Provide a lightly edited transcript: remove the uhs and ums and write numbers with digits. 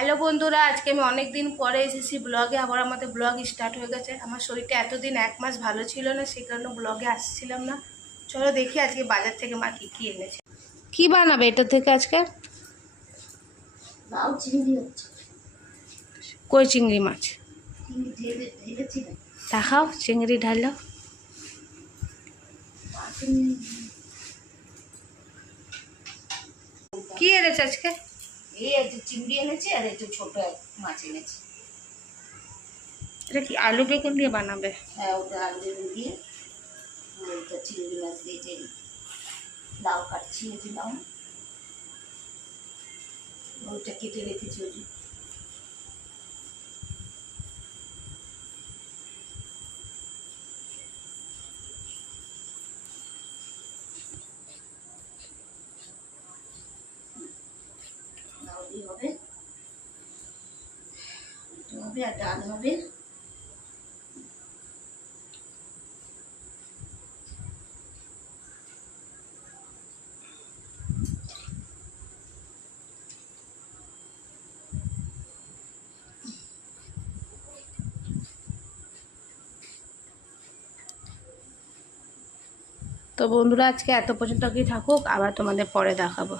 Hello বন্ধুরা, আজকে আমি অনেক দিন পরে এসেছি ব্লগে। আবার আমাদের ব্লগ স্টার্ট হয়ে গেছে। আমার শরীরটা এতদিন 1 মাস ভালো ছিল না, সেই কারণে ব্লগে আসছিলাম না। চলো দেখি আজকে বাজার থেকে মা কী কী এনেছে। কি বানাবে এটা থেকে আজকে? লাউ চিংড়ি হচ্ছে। কই চিংড়ি মাছ? চিংড়ি ঢেলেছি না। দেখাও চিংড়ি ঢালো। কি এনেছে আজকে? এই একটু চিংড়ি এনেছি আর একটু ছোট এক মাছ এনেছি। এটা কি আলু বেগুন দিয়ে বানাবে? হ্যাঁ, ওটা আলু বেগুন দিয়ে, ওইটা চিংড়ি মাছ দিয়ে যে লাউ কাটছি, এই যে লাউ ওইটা কেটে রেখেছি। ওই যে লাউ দিয়ে হবে, হবে আর ডাল হবে। তো বন্ধুরা, আজকে এত পর্যন্ত কি থাকুক, আবার তোমাদের পরে দেখাবো।